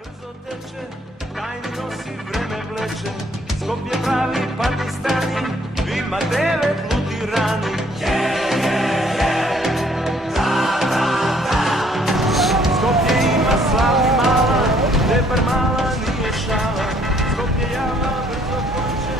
Brzo teče, tajni nosi vreme vleče, Skopje pravi Pakistani, ima 9 lutirani. Skopje ima slavni mala, Debar mala nije šala, Skopje java brzo konče.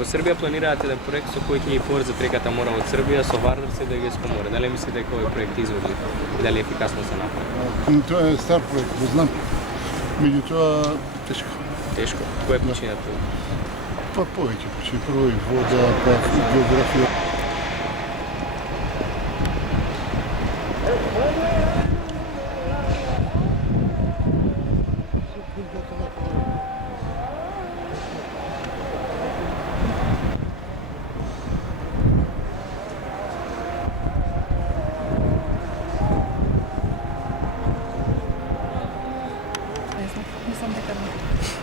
Во Србија планираат еден проект со кој ќе ги поврзат реката Мора од Србија со Вардарска и Егејско море. Дали мислите дека овој проект е изводлив и дали ефикасно се направи? Тоа е стар проект, го знам. Меѓутоа тешко. Тешко. Која е причината? Па повеќе причини. Прво и вода, па географија.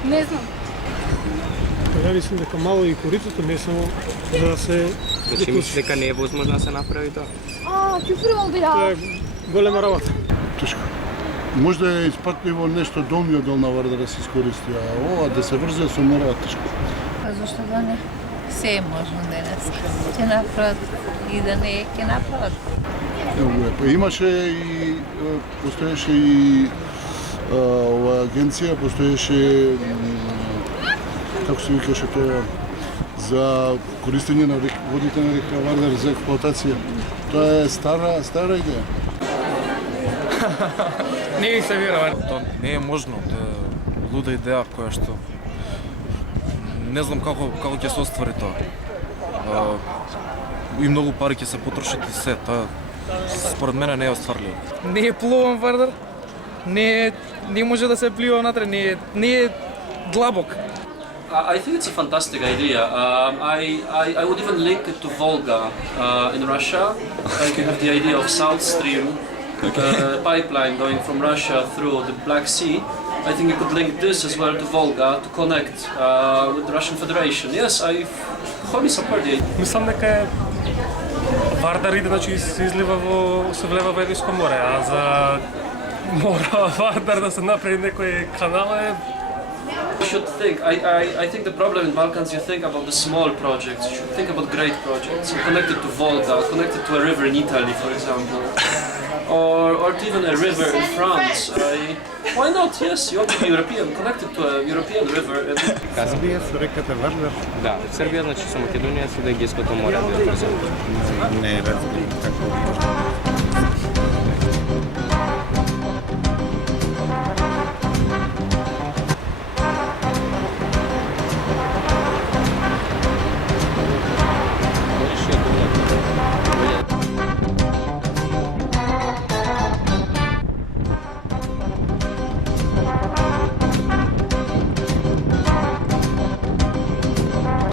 Не знам. Ја мислам дека мало и коритото не само за да се... Значи мислите дека не е возможно да се направи тоа? Ти прво би Тоа е голема работа. Тешко. Може да е испатливо нешто долниот дел на Вардар да се искористи, а ова да се врзе со мора тешко. А зашто да не? Се е можно денес. Ќе направат и да не ќе направат. Имаше и постоеше и ова агенција, постоеше како се викаше тоа за користење на водите на река Вардар за експлоатација. Тоа е стара идеја. Не ми се верува. Тоа не е можно, тоа е луда идеја која што не знам како ќе се оствари тоа. И многу пари ќе се потрошат и се, тоа според мене не е остварливо. Не е плуван Вардар. Не може да се плива натре, не е длабок. I think it's a fantastic idea. I would even link it to Volga in Russia. Like you have the idea of South Stream pipeline going from Russia through the Black Sea. I think you could link this as well to Volga to connect with the Russian Federation. Yes, I wholly support the idea. Мислам дека Вардар иде, значи се влева во Егејско море, а за мора Вардар да се направи некој канал е... You should think. I think the problem in Balkans, you think about the small projects. You should think about great projects. So connected to Volga, connected to a river in Italy, for example, or to even a river in France. Why not? Yes, you want to be European, connected to a European river. Србија со реката Вардар? Да, Србија значи со Македонија со Егејското море да врзат. Не е разбирам како